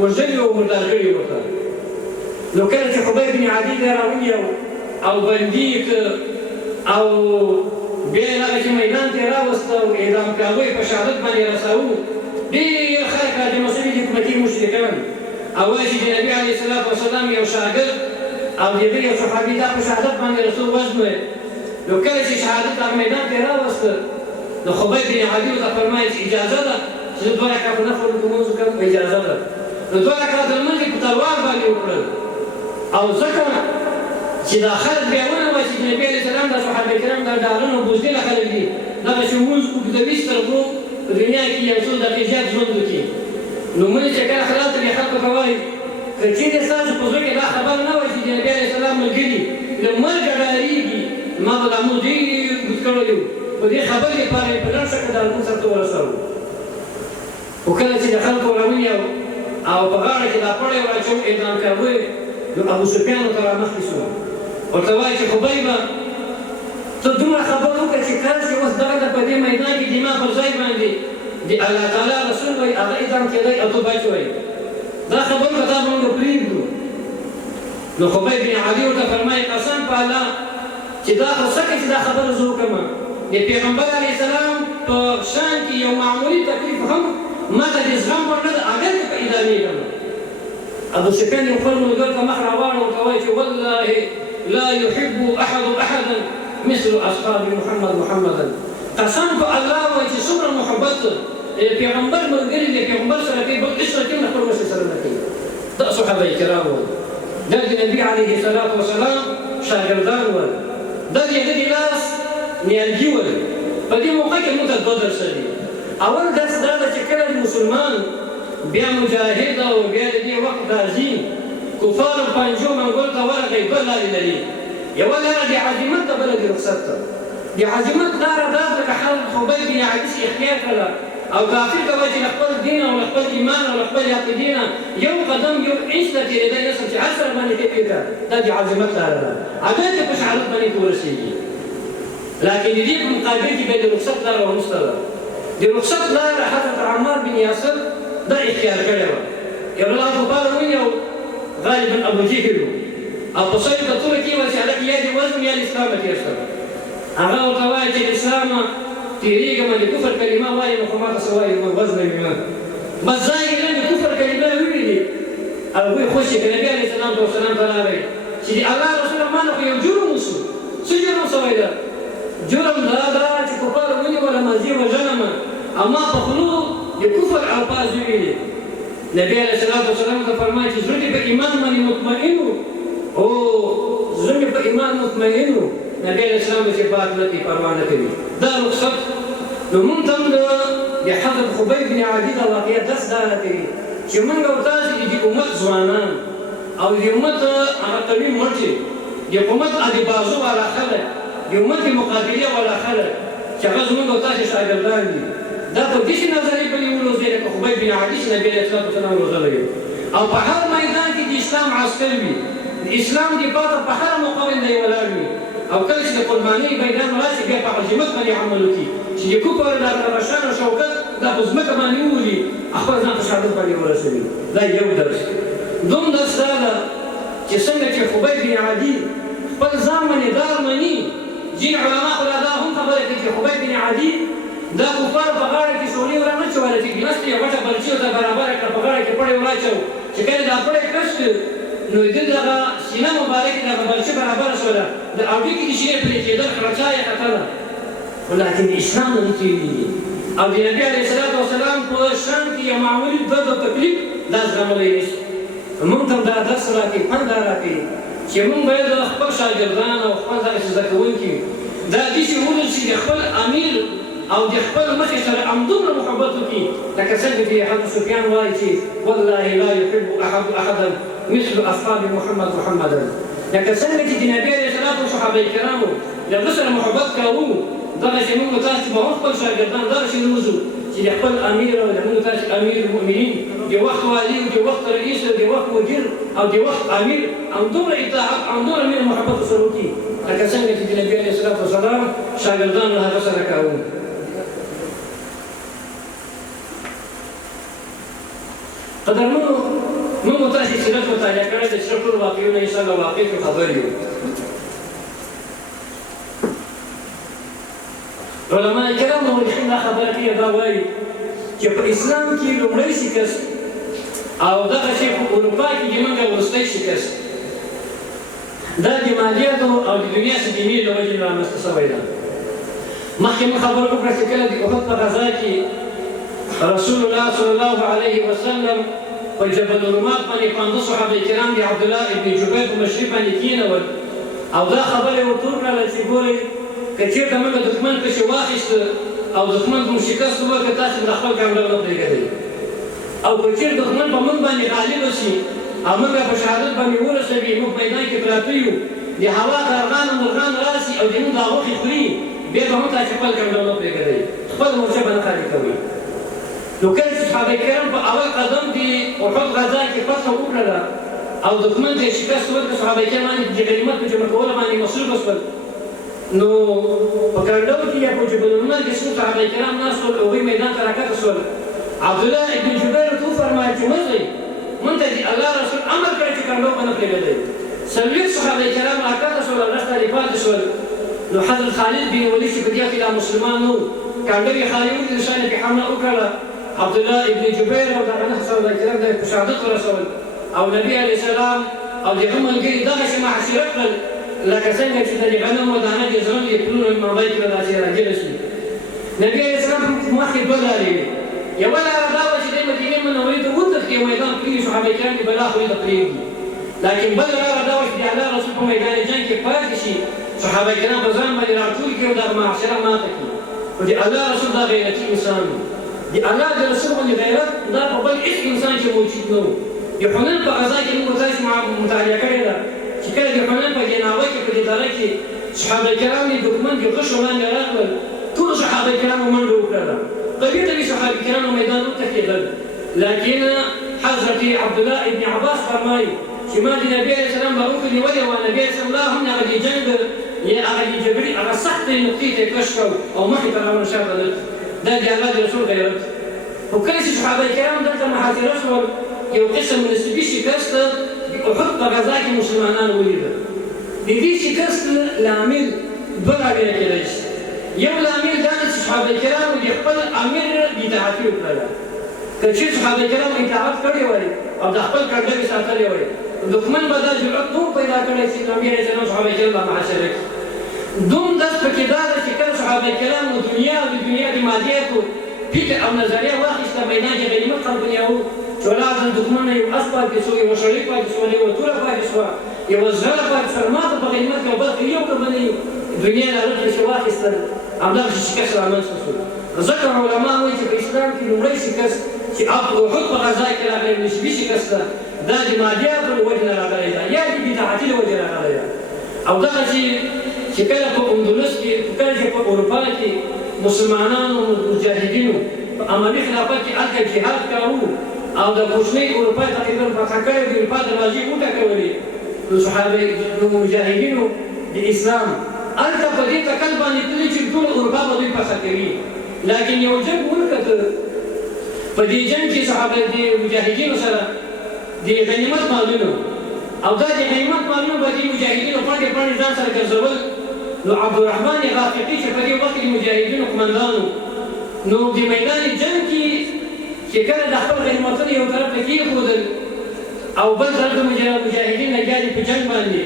وژلي او مردار کړي ورته. نو کله چې خبیب بن عدي دی راونیو او بندي یې کړ او بیا یې هغه چې میدان ته یې راوسته او اعدام کاوه یې په شهادت باندې رساوه. ډېر خلک راجمع شوي دي حکومتي مشرکان او وایي چې د نبي علیه الصلاة وسلام یو شاګرد او د ده یو صحابي دا په شهادت باندې رسول وژنی. نو کله چې شهادت هغه میدان ته یې راوسته نو خبیب بن عدي ورته فرمایي چې اجازه ده چې زه دوه رکعته نفل لمونځ وکړم. اجازه ده. نو دوه رکعته لمونځ یې په تلوار باندې وکړل او ځکه چې دا خلک بیا ونوایي چې د نبي علیه السلام دا صحابه کرام دا ډارن او بزدله خلک دي دغسې لمونځ اوږدوي سترګو په دنیا کې یو څو دقیقې زیات ژوند وکړي. نو مونږ چې کله خلاص دې خلکو ته وایي که چېرې ستاسو په زړه کې دا خبر نه وای چې د نبي علیه السلام ملګري له مرګه ډارېږي ما به دا مونږ ډېر بوت کړی وو په دې خبرې لپاره یې په ډېر شکل د الکون سره ورسوو خو کله چې د خلکو راونیو او په غاړه کې دا پړی واچوم اعدام کوي نو ابو سفیان ورته رامخکې شو ورته وایي چې خبیبه ته دومره خبر وکړه چې کله چې اوس دغه په دې میدان کې دما پر ځای باندې د الله تعالی رسول وایي هغه اعدام کېدی او ته بچ وایي دا خبر به تا موږ پرېږدو نو خبیب بن عدي ورته فرمایي قسم په الله چې دا خو څه چې دا خبره زه وکړم د پیغمبر علیه السلام په شان کې یو معمولي تکلیف هم ما ته د زغم وړ نه ده اگر که په ادامېږم ابو سفیان یو خپل ملګري ته مخ راواړو ورته وایي چې والله لا يحب احد احدا مثل اصحاب محمدا قسم په الله وایي چې څومره محبت پیغمبر ملګري د پیغمبر سره کوي بل هېڅ رقم د خپل مشر سره نه کوي دا صحابه کرام وو دا د نبي علیه الصلاة وسلام شاګردان ول دا د هغه د لاس نیالګي ول په دې موقع کې موږ ته دوه درسه دي اول درس دا ده چې کله مسلمان بیا مجاهد او بیا د دې وخت راځي کفارو پنجو منګول ته ورغی دوه لارې لري یوه لاره د عزیمت ده بله د رخصت ده د عزیمت لاره دا ده لکه حضرت خبیب بن عدي چې اختیار کړه او کافر کوي چې له خپل دین او له خپل ایمان او له خپل عقیدې نه یو قدم یو انچ ته تېرېدی نسل چې هر سره باندې تېرېږه دا د عزیمت لاره ده هغه ته په شهادت باندې ورسېږي لکن د دې په مقابل کې بیا د رخصت لاره ورسته ده د رخصت لاره حضرت عمار بن یاسر دا اختیار کړې وه یو الله کفار ونیو غالبا ابو جهل او په سوی په توره کې وه چې هلک یا د وزم یا د اسلام تېر شه هغه ورته وایي چې د اسلام تېرېږم د کفر کلمه وایم خو ماته څه وایي وزن مې بس ځای یې د کفر کلمه وویلې هغوی خوش چې که نبي علیه السلام ته راغی چې د الله رسوله ما نه خو یو جرم وشو څه جرم سوی ده جرم دا ده چې کفار ونیوله ماضي وژنم او ما په خولو د کفر الفاظ وویلې نبي علیه السلام ته فرمایي چې زړه دې په ایمان باندې مطمئن و او زړه مې په ایمان مطمئن و نبي علیه السلام چې پاک نه کوي پروا نه کوي دا رخصت نو مونږ ته هم د حضرت خبیب بن عدي دا واقعیت درس دا راکوي چې مونږ او تاسې د امت ځوانان او د امت هغه قوي مټې د امت د بازو والا خلک د امت مقابلې والا خلک چې هغه زمونږ او تاسې شاګردان دي دا په داسې نظریې باندې ولوزي لکه خبیب بن عدي چې نبي علیه السلام روزلی وي او په هر میدان کې د اسلام عسکر وي د اسلام دفاع ته په هره موقع باندې ولاړ وي او کله چې د قربانۍ میدان راشي بیا په عزیمت باندې عمل وکړي چې د کفر د رشان او شوکت دا په ځمکه باندې وولي خپل ځان په شهادت باندې ورسوي دا یو درس دوم درس دا ده چې څنګه چې خبیب بن عدي خپل ځان باندې دار مني ځینې علما خو دا هم خبره کوي چې خبیب بن عدي دا کفار په غاړه کې شولې ورانه چوله چې ګیلاس یې غټه بلچي ورته برابره کړه په غاړه کې پړی وراچو چې کله دا پړی کش نو د دغه سینه مبارکې دغه بلچه برابره شوله د اډوکې د شینې پرې کېدل خرچا یې ختله ولیکن اسلام نه تېرېږي او د نبي علیه السلام په شان کې یو معمولي درد او تکلیف دا زغملی نه شي موږ ته هم دا درس راکوي خوند دا راکوي چې موږ باید خپل شاګردان او خپل دغه زده کوونکي دا داسې وولل چې د خپل امیر او د خپل مخې سره همدومره محبت وکړي لکه څنګه چې حضرت سفیان وایي چې والله لا يحب احدا مثل اصحاب محمدا لکه څنګه چې د نبي علیه السلام او صحابه کرامو له هغه سره محبت کوو دغسې موږ تاسې به هم خپل شاګردان دغسې روزو چې د خپل امیر او د موږ تاسې امیر المؤمنین د وخت والي او د وخت رئیس او د وخت مدیر او د وخت امیر همدومره اطاعت همدومره مینه محبت سره وکړي لکه څنګه چې د نبي علیه السلام شاګردان له هغه سره کوو قدرمنو موږ تاسې سیرت مطالعه کړی د چې ټول واقعونه انشاءالله واقع کې خبر یو علماء کرام مورخین دا خبره کوي دا وایي چې په اسلام کې لومړی شکست او دغه شی په اروپا کې زموږ وروستی شکست دا د مالیاتو او د دنیا سدیمې له وجې رامنځته شوی ده مخکې مو خبره وکړه چې کله د احد په غزا کې رسول الله صلی الله علیه وسلم په جبل الرمات باندې 15 صحابه کرام د عبدالله ابن جبیر په مشرۍ باندې کېنول او دا خبره یې ورته وکړله چې ګورئ که چېرته موږ دښمن پسې واخیسته او دښمن په مو شکست وکړه تاسې به د خپل کامله ونه پرېږدئ او که چېرې دښمن په موږ باندې غالبه شي او موږ په شهادت باندې ورسوي، موږ میدان کې پراته یو، د هوا کارغان او مرغان راسي او زموږ دا غوښې خوري، بیا به هم تاسې خپل کنډول نه پرېږدئ، خپل مورچه به نه خالي کوئ. نو کله چې صحابه کرام په اول قدم د احد غزا کې فتحه وکړله او دښمن ته یې شکست ورکړه، صحابه کرام د غنیمت په جمع کولو باندې مصروفه شول. نو په کنډو کې یا په جبل الملک کې څو صحابه کرام ناست ول، هغوی میدان ته راکښته شول. عبدالله ابن جبیر ورته وفرمایل چې مه ځئ، موږ ته د الله رسول امر کړی چې کنډو به نه پرېږدئ. څلوېښت صحابه کرام راکښته شول او لږ ترې پاتې شول. نو حضرت خالد بن ولید چې په دې کې لا مسلمان نه و، کنډو یې خالي ولیدل، شاید پرې حمله وکړله. عبدالله ابن جبیر او دغه نهه صحابه کرام ته یې په شهادت ورسول او نبي علیه السلام او د هغه ملګري دغسې محاصره کړل لکه څنګه چې د غنمو دانه د زړه د پلونو مابین کې به داسې راګیره شي. نبي علیه السلام مخکې دوه لارې وې، یوه لاره دا وه چې دی مدینې منورې ته وتښتي او میدان پرېږدي، صحابه کرام دې بلا خولې ته پرېږدي. لیکن بله لاره دا وه چې د الله رسول په میدان جنګ کې پاتې شي، صحابه کرام په ځان باندې راټول کړي او دغه محاصره ماته کړي. نو د الله رسول دا غیرتي انسان و، د الله د رسول باندې غیرت دا په بل هېڅ انسان کې موجود نه و. د حنین په غزا کې موږ تاسې مطالعه کړې ده چې کله د حنین په ګناوه کې په دې دره کې صحابه کرام د دښمن د غشو لاندې راغلل، ټولو صحابه کرامو منډه وکړله، قوي قوي صحابه کرامو میدان وتښتېدل. لیکن حضرت عبدالله ابن عباس فرمایي چې ما د نبي علیه السلام باروخې نیولې وه، نبي علیه السلام لا هم هغه د جنګ یا هغه د جګړې هغه سختې نقطې ته یې کش کړ او مخې ته روان شاته نه. دا د الله د رسول غیرت. خو کله چې صحابه کرام دلته محاصره شول، یو قسم نسبي شکست د احد په غزا کې مسلمانان ولیده. د دې شکست لامل دوه لامله کېدای شي. یو لامل دا ده چې صحابه کرامو د خپل امیر اطاعتي وکړله. که چېرې صحابه کرامو اطاعت کړی وای او د خپل کنډوې ساتلی وای، دښمن به دا جرأت نه و پیدا کړی چې نبي علیه السلام صحابه کرام به محاصره کړي. دوم دست پکې دا ده چې کله صحابه کرامو دنیا او د دنیا د مادیاتو فکر او نظریه واخیسته، میدان کې غنیمت خلقونه وو چې ولاړ د دښمن نه یو اس پاتې شو، یوه شړۍ پاتې شوه، یوه توره پاتې شوه، یوه زغره پاتې شوه، ماته په غنیمت کې او بل یو کړه دنیا نه هغه چې واخیستل، همدغسې شکست رامنځته شو. ځکه علما وایي چې په اسلام کې لومړی شکست چې احد په غزا کې راغلی نسبي شکست ده، دا د مادیاتو له وجې نه راغلی ده یا د بدعتي له وجې راغلی ده. او دغسې چې کله په اندلس کې، کله چې په اروپا کې مسلمانانو مجاهدینو په عملي خلافت کې هلته جهاد کاوه او د کوچنۍ اروپا تقریبا فتح کړې، د اروپا دروازې وټکولې، نو صحابه نو مجاهدینو د اسلام هلته په دې تکل باندې تللي چې ټول اروپا به دوی فتح کوي. لیکن یو جنګ وکړه، په دې جنګ کې صحابه د مجاهدینو سره د غنیمت مالونه او دا د غنیمت مالونه به د مجاهدینو پاڼې پاڼې ځان سره ګرځول. نو عبدالرحمن غافقي چې په دې وخت کې د مجاهدینو قمندان و، نو د میدان جنګ کې چې کله د خپل غنیمتونه یو طرف ته کېښودل او بل طرف ته مجاهدین لګیا دي په جنګ باندې،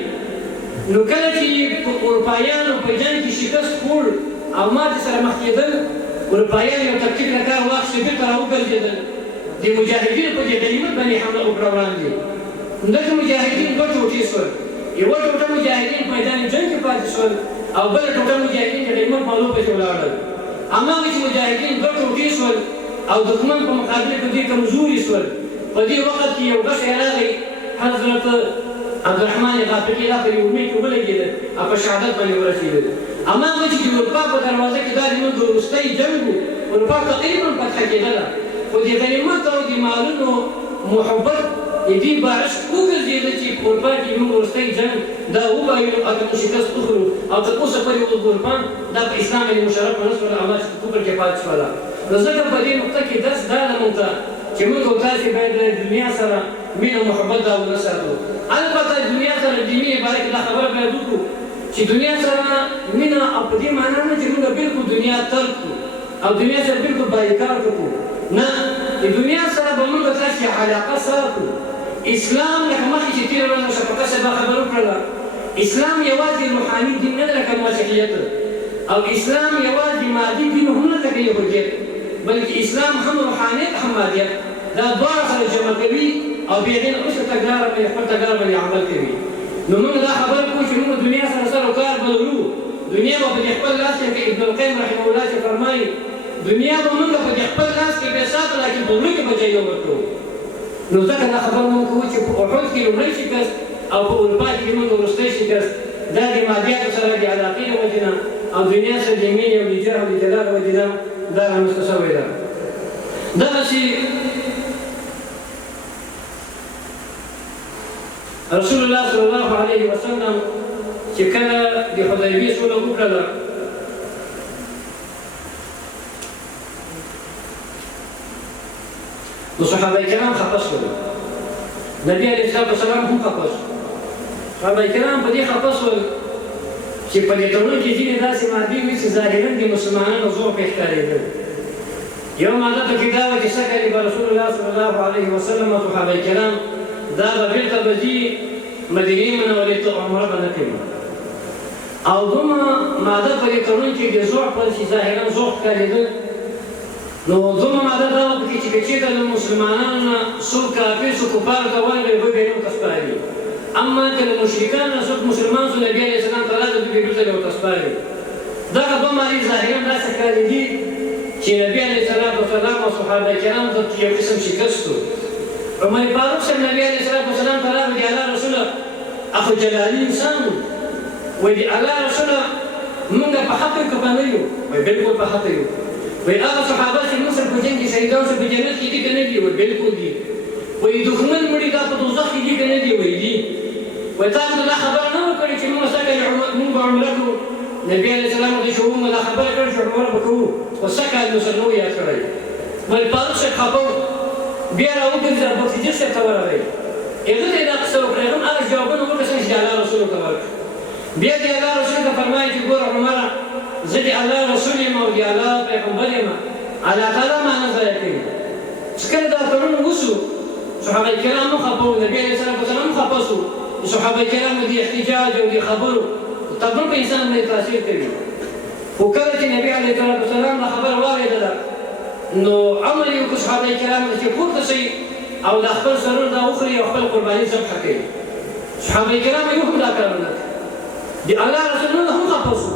نو کله چې په اروپایانو په جنګ کې شکست خور او ماتې سره مخ کېدل، اروپایان یو تکتیک له کار واخیست، بېرته راوګرځېدل، د مجاهدینو په دې غنیمت باندې حمله وکړه وړاندې. همدغه مجاهدین دوه ټوټې شول، یوه ټوټه مجاهدین په میدان جنګ کې پاتې شول او بله ټوټه مجاهدین د غنیمت مالو پسې ولاړل. هماغه چې مجاهدین دوه ټوټې شول او دښمن په مقابله کې دوی کمزوري شول، په دې وخت کې یو غشی راغی، حضرت عبدالرحمن غافقي دا په یو امید کې ولګېده او په شهادت باندې ورسېده. هماغه چې د اروپا په دروازه کې دا زموږ د وروستی جنګ و، اروپا تقریبا فتح کېدله، خو د غنیمت او د مالونو محبت د دې باعث وګرځېده چې په اروپا کې زموږ وروستی جنګ دا وبایلو او تر شکست وخورو او تر اوسه پورې اروپا دا په اسلام باندې مشرف ونه شول او داسې په کفر کې پاتې شوله. نو ځکه په دې نقطه کې درس دا ده موږ ته چې موږ او تاسې باید د دنیا سره مینه او محبت دا ونه ساتو. البته د دنیا سره د مینې باره کې دا خبره باید وکړو چې دنیا سره مینه او په دې معنا نه چې موږ بالکل دنیا ترک کړو او دنیا سره بالکل بایکاټ وکړو، نه، د دنیا سره به موږ تاسې علاقه ساتو. اسلام لکه مخکې چې تېره ورځ شفقت صاحب خبره وکړله، اسلام یوازې روحاني دین نه ده لکه مسیحیت، او اسلام یوازې مادي دین هم نه لکه یهودیت، بلکې اسلام هم روحانیت هم مادیت، دا دواړه سره جمع کوي او بیا دې نه وروسته تګلاره باندې خپل تګلاره باندې عمل کوي. نو موږ دا خبره کوو چې موږ دنیا سره سره کار به لرو، دنیا به په دې خپل لاس کې ابن القیم رحمه الله چې فرمایي دنیا به موږ په دې خپل لاس کې بې ساتو، لیکن په زړه کې به ځای نه ورکوو. نو ځکه دا خبره موږ کوو چې په احد کې لومړی شکست او په اروپا کې زموږ وروستی شکست دا د مادیاتو سره د علاقې له وجې نه او دنیا سره د مینې او د جاه او د جلال له وجې نه دا رامنځته شوې ده. دغسې رسول الله صلی الله علیه وسلم چې کله د حدیبیې سوله وکړله نو صحابه کرام خفه شول. نبي علیه الصلاة والسلام هم خفه شو. صحابه کرام په دې خفه شول چې په دې تړون کې ځینې داسې مادې وي چې ظاهراً د مسلمانانو ضعف یې ښکارېدل. یو ماده پکې دا وه چې څه کوي به رسول الله صلی الله علیه وسلم او صحابه کرام دا به بېرته به ځي مدینې منورې ته عمره به نه کوي. او دومره ماده په دې تړون کې د ضعف چې ظاهراً ضعف ښکارېدل نو دومره ماده دا وه پکې چې که چېرته له مسلمانانو نه څوک کافر څوک کفارو ته ورغی دوی به یې ورته سپاري. اما که له مشرکانو نه څوک مسلمان شو نبي علیه السلام ته راغی دوی به بېرته یې ورته سپاري. دغه دوه مادې ظاهراً داسې ښکارېدي چې نبي علیه السلام او صحابه کرامو ته یو قسم شکست و. عمر فاروق صاحب نبي علیه السلام ته راغی د الله رسوله اخو جلالي انسان وایي د الله رسوله موږ په حق یو که په نه یو؟ وایي بلکل په حق یو. وایي هغه صحابه چې موږ سره په جنګ کې شهیدان شو په جنت کې دي که نه دي؟ وایي بلکل دي. وایي دښمن مړي دا په دوزخ کې دي که نه دي؟ وایي دي. وایي تاسو ته دا خبره نه وه کړې چې موږ سږ موږ به عمره کوو؟ نبي علیه السلام ورته چې موږ دا خبره کړې چې عمره به کوو خو څه کال مو سره نه و یاد کړی. وایي فاروق صاحب خفه و. بیا راوګرځېد ابوصدیق صاحب ته ورغی. هغه ته یې دا قصه وکړه. هغه هم هغه جوابونه وکړه څنګه چې د الله رسول ته ورکړه. بیا د الله رسول ته فرمایي چې ګوره عمره زه د الله رسول یم او د الله پیغمبر یم الله تعالی ما نه ضایع کوي. چې کله دا تړون وشو صحابه کرام هم خفه وو. نبي علیه السلام هم خفه شو. د صحابه کرامو د احتجاج او د خبرو تړون په انسان باندې تاثیر کوي. خو کله چې نبي علیه السلام دا خبره واورېدله نو امر یې وکړو صحابه کرامو ته چې پورته شئ او دا خپل سرونه دا وخوري او خپل قرباني ذبحه کوي. صحابه کرامو یو هم دا کار ونه کړ. د الله رسول الله هم خفه شو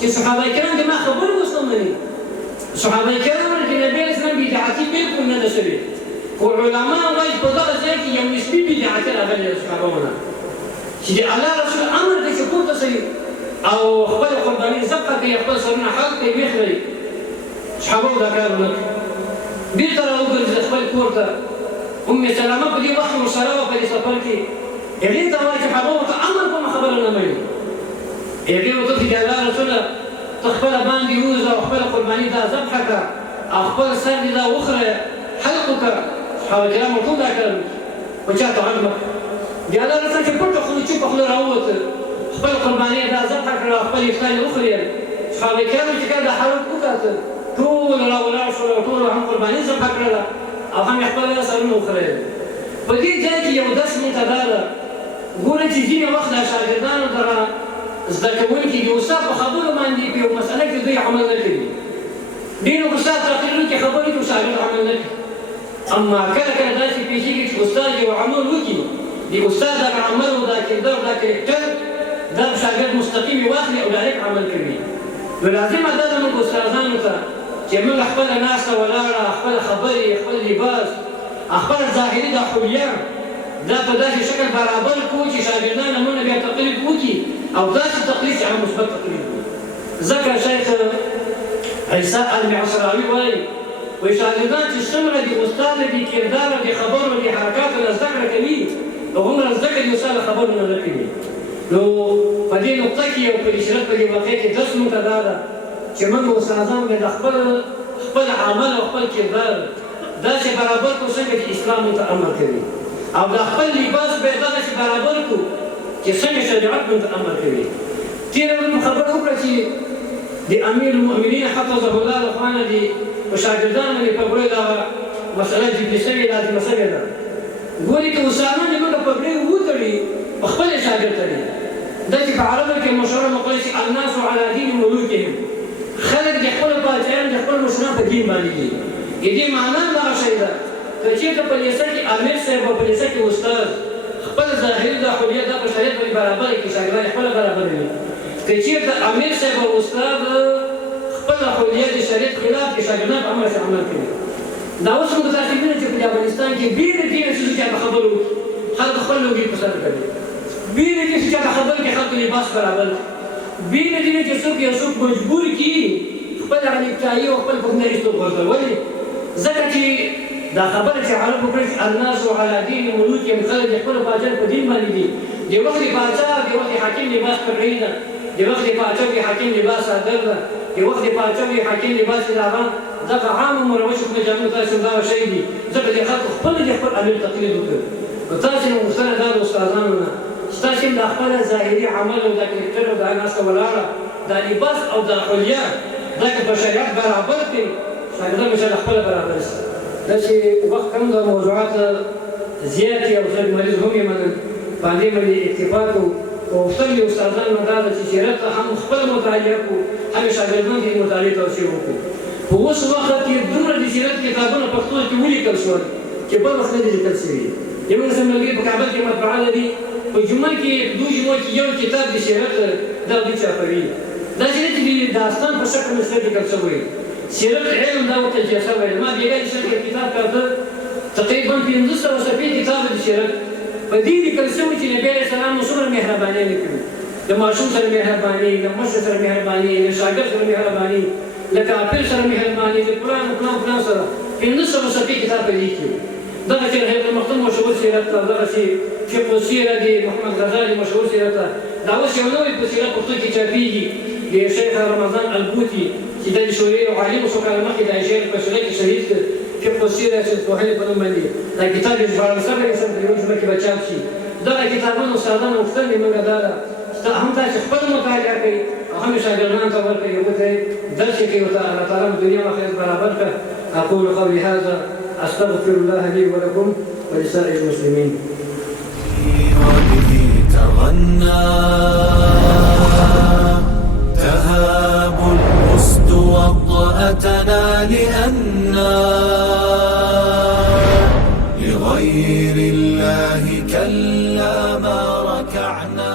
چې صحابه کرام د ما خبره اوس نه مني. صحابه کرام د نبي علیه السلام بدعتي بلکل نه ده شوې. خو علما وایي په دغه ځای کې یو نسبي بدعتي راغلې ده صحابهو نه چې د الله رسول امر دی چې پورته شئ او خپل قرباني ذبحه کوي خپل سرونه حلق کوي ویښ لري. صحابهو دا کار ونه کړ. بېرته راوګرځېد خپل کور ته. ام سلمه په دې وخت کې ورسره وه په دې سفر کې. هغې ته وایي چې صحابهو ته امر کومه خبره نه مني. هغې ورته چې د الله رسوله ته خپله باندې ووځه او خپله قرباني دا ذبحه کړه او خپل سر دې دا وخوره حلق وکړه. صحابه کرام ټول دا کار وکړي خو چا ته غږ مه کړه. د الله رسول چې پټه خوله چوپه خوله راووته خپل قرباني دا ذبحه کړه او خپل افطار یې وخورېل. صحابه کرامو چې کله دا حالت وکاته ټول راولاړ شول او ټولو هم قرباني ذبحه کړله او هم یې خپل سرونه وخورېل. په دې ځای کې یو درس مونږ ته دا ده ګوره چې ځینې وخت دا شاګردانو ته زده کوونکي د استاد په خبرو باندې په یو مسله کې دوی عمل نه کوي. ډېر استاد تقریرونه کې خبرې کوي شاګرد عمل نه کوي. اما کله کله داسې پېښېږي چې استاد یو عمل وکړي د استاد دغه عمل او دا کردار دا کرکټر دا شاګرد مستقیم یې واخلي او ډایرکټ عمل کوي. نو لازمه ده زموږ استادانو ته چې موږ خپله ناسته ولاړه خپل خبرې خپل لباس خپل ظاهري دا حلیه دا په داسې شکل برابر کړو چې شاګردان مونږ بیا تقلید وکړي او داسې تقلید چې هغه مثبت تقلید وي. ځکه شیخ عیسی المعصراوي وایي شاګردان چې څومره د استاد د کردار د خبرو د حرکاتو نه زده کړه کوي هغومره زده کړه د استاد له خبرو نه کوي. نو په دې نقطه کې او په شرط په دې واقع کې درس مونږ ته دا ده چې موږ استادان باید خپل عمل او خپل کردار داسې برابر کړو څنګه چې اسلام موږ ته امر کوي او د خپل لباس باید داسې برابر کړو چې څنګه شریعت موږ ته امر کوي. تېره ورځ مو خبره وکړه چې د امیر المؤمنین حفظه الله له خوا نه د په شاګردانو باندې پګړۍ دغه مسله جدي شوې لازمه شوې ده. ګورې که استادان زموږ پګړۍ وتړي په خپل یې شاګرد تړي. دا چې په عربو کې مشهوره مقوله چې الناس علی دین ملوکهم خلک د خپلو پاچایانو د خپلو مشرانو په دین باندې دي. د دې معنا دغه شی ده که چېرته په لیسه کې امیر صاحب او په لیسه کې استاد خپل ظاهري دا حلیه دا په شریعت باندې برابر کړي شاګردان یې خپله برابر وي. که چېرته امیر صاحب او استاد خپله حلیه د شریعت خلاف کړي شاګردان په امر سره عمل کوي. دا اوس موږ تاسو وینئ چې په افغانستان کې ډېرې څیزونه چې هغه خبرو خلک خپل لوګي په سر کوي ډېرې چې هغه خبر کې خلکو لباس برابر ډېرې چې څوک یو څوک مجبور کړي خپل هغه نیکټایي او خپل فوکنریستو غورځول ولې ځکه چې دا خبره چې عربو کړي الناس على دين ملوکهم خلک خپل پاچا په دین باندې دي د وخت پاچا د وخت حاکم لباس پکړی ده د وخت پاچا د حاکم لباس صادر ده د وخت پاچا د حاکم لباس راغله دغه عام مروج په جامو تاسو دا شی دي ځکه د خلکو خپل امیر تقلید وکړي نو تاسو نو مستند دا استادانو نه تاسو د خپل ظاهري عمل او د کرکټر او د ناس ولاړه د لباس او د حلیه دغه په شریعت برابر دي شاګردان چې خپل برابر شي دا چې وخت کوم د موضوعات زیاتې او څه مریض هم یې منل باندې باندې اتفاق او خپل استادانو دا چې سیرت هم خپل مطالعه کو هم شاګردان دې مطالعه توصیه وکړي په اوس وخت کې دومره د سیرت کتابونه پښتو کې ولیکل شول چې بل وخت نه لیکل شوي یو مثلا ملګري په کابل کې مطبعه لري په جمعه کې دوه جمعو کې یو کتاب د سیرت دا دوی چاپوي دا چې د داستان په شکل سره لیکل شوی سیرت علم دا ورته جسه ویل ما بیګا چې کتاب کاته تقریبا 500 صفحې کتاب د سیرت په دې لیکل شوی چې نبی عليه السلام څومره مهرباني وکړي د ماشوم سره مهرباني د مشر سره مهرباني د شاګرد سره مهرباني د کافر سره مهرباني د قرآن سره 500 صفحې کتاب لیکي دغه چې هغه مختوم مشهور سیرت دغه چې فقه السیره دی محمد غزالی مشهور سیرت دا اوس یو نوی په سیرت پښتو کې چاپیږي د شیخ رمضان البوتی چې د شوري او عالم شو کله مخکې د شیخ په شوري کې شهید فقه السیره چې په هغه په نوم باندې دا کتاب یې ژباړل شوی دی چې په یوه کې بچاو شي دغه کتابونه استادانو وختل موږ دا هم تاسو خپل مطالعه کوي او هم شاګردانو ته ورکوي یو ته درس کوي او الله تعالی دنیا او آخرت برابر کړي اقول قولي هذا استغفر الله لي ولكم ولسائر المسلمين وبه تغنى تهاب الأسد وطأتنا لأننا لغير الله كلا ما ركعنا